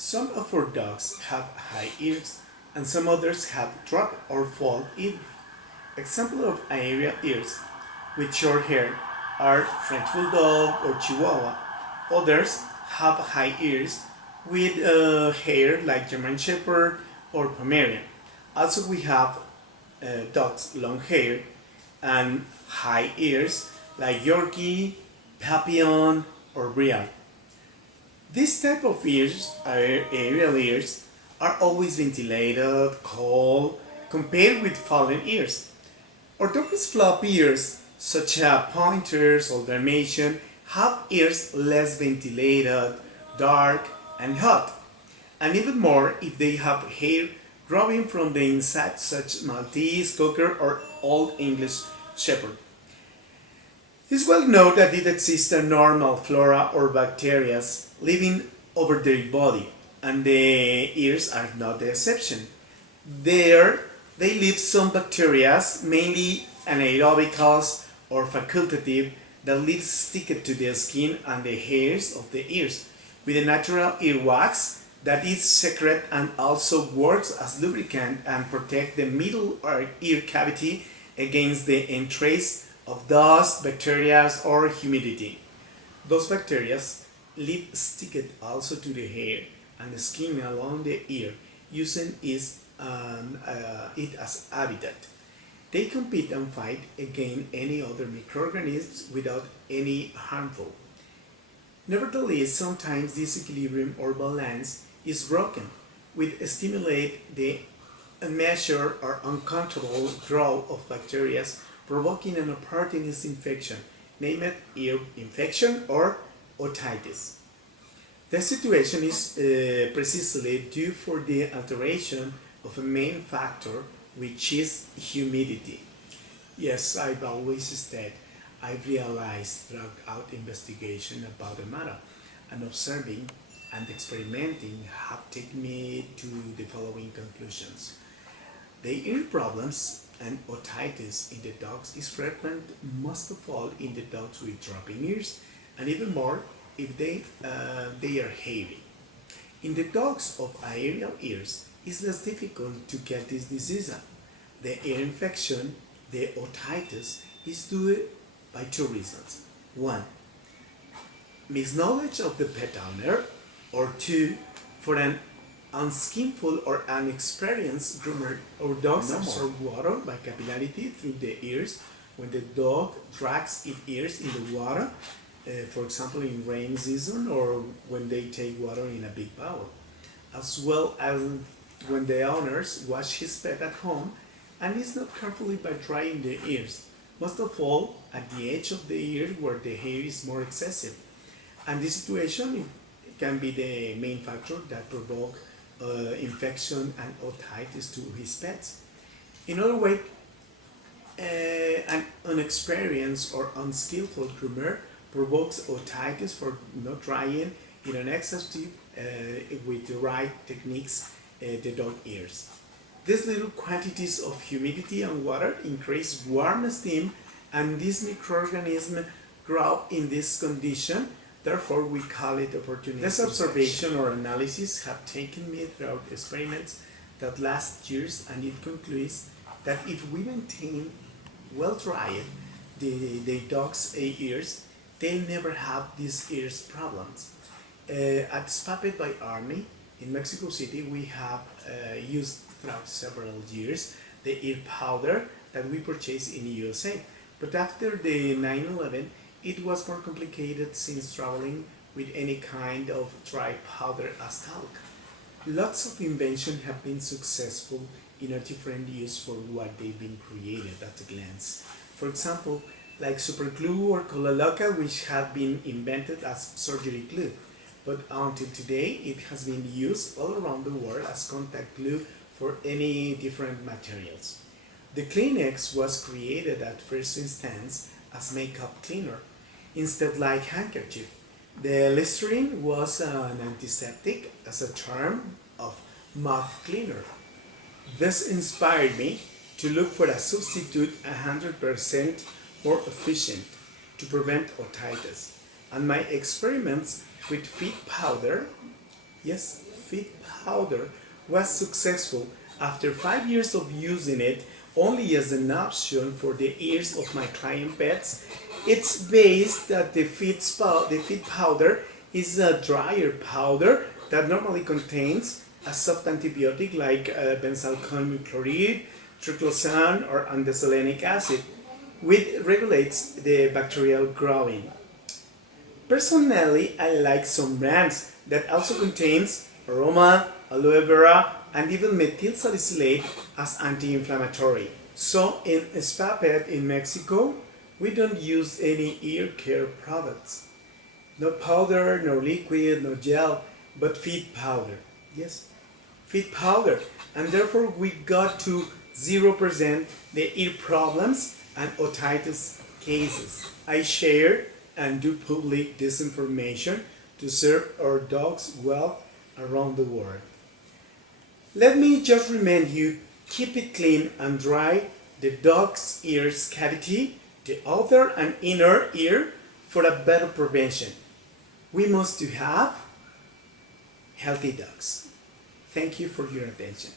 Some of our dogs have high ears and some others have drop or fall in. Example of aerial ears with short hair are French Bulldog or Chihuahua. Others have high ears with hair like German Shepherd or Pomeranian. Also we have dogs long hair and high ears like Yorkie, Papillon or Briard. These type of ears, aerial ears, are always ventilated, cold, compared with fallen ears. Orthopedic flop ears, such as pointers or Dalmatian, have ears less ventilated, dark, and hot, and even more if they have hair growing from the inside, such Maltese, Cocker, or Old English Shepherd. It's well known that it exists a normal flora or bacteria living over their body, and the ears are not the exception. There, they live some bacteria, mainly anaerobicals or facultative, that live stick to the skin and the hairs of the ears, with a natural earwax that is secret and also works as lubricant and protect the middle or ear cavity against the entrace of dust, bacteria, or humidity. Those bacteria live sticked also to the hair and the skin along the ear, using it as habitat. They compete and fight against any other microorganisms without any harmful. Nevertheless, sometimes this equilibrium or balance is broken, which stimulate the unmeasured or uncontrollable growth of bacteria, provoking an opportunist infection, named ear infection or otitis. The situation is precisely due for the alteration of a main factor, which is humidity. Yes, I've always said I've realized throughout investigation about the matter, and observing and experimenting have taken me to the following conclusions. The ear problems and otitis in the dogs is frequent most of all in the dogs with dropping ears, and even more if they are hairy. In the dogs of aerial ears, it's less difficult to get this disease. The ear infection, the otitis, is due by two reasons. One, misknowledge of the pet owner, or two, for an unskillful or unexperienced groomer. Our dogs absorb water by capillarity through the ears when the dog drags its ears in the water, for example in rain season or when they take water in a big bowl, as well as when the owners wash his pet at home and is not carefully by drying the ears, most of all at the edge of the ear where the hair is more excessive. And this situation can be the main factor that provoke infection and otitis to his pets. In other words, an unexperienced or unskillful groomer provokes otitis for not drying in an exhaustive with the right techniques the dog ears. These little quantities of humidity and water increase warm steam, and these microorganisms grow in this condition. Therefore, we call it opportunistic. This observation or analysis have taken me throughout experiments that last years, and it concludes that if we maintain well dried the dog's ears, they'll never have these ears problems. At Spapet by Army in Mexico City, we have used throughout several years the ear powder that we purchased in the USA. But after the 9/11, it was more complicated since traveling with any kind of dry powder as talc. Lots of inventions have been successful in a different use for what they've been created at a glance. For example, like super glue or cola loca, which have been invented as surgery glue, but until today it has been used all around the world as contact glue for any different materials. The Kleenex was created at first instance as makeup cleaner, instead like handkerchief. The Listerine was an antiseptic as a term of mouth cleaner. This inspired me to look for a substitute 100% more efficient to prevent otitis, and my experiments with feed powder, yes, feed powder was successful after 5 years of using it only as an option for the ears of my client pets. It's based that the feed powder is a drier powder that normally contains a soft antibiotic like benzalkonium chloride, triclosan, or andesolenic acid, which regulates the bacterial growing. Personally, I like some brands that also contains aroma, aloe vera, and even methyl salicylate as anti-inflammatory. So in Spa Pet in Mexico, we don't use any ear care products. No powder, no liquid, no gel, but feed powder. Yes, feed powder. And therefore we got to 0% the ear problems and otitis cases. I share and do public this information to serve our dogs well around the world. Let me just remind you, keep it clean and dry the dog's ears cavity, the outer and inner ear for a better prevention. We must have healthy dogs. Thank you for your attention.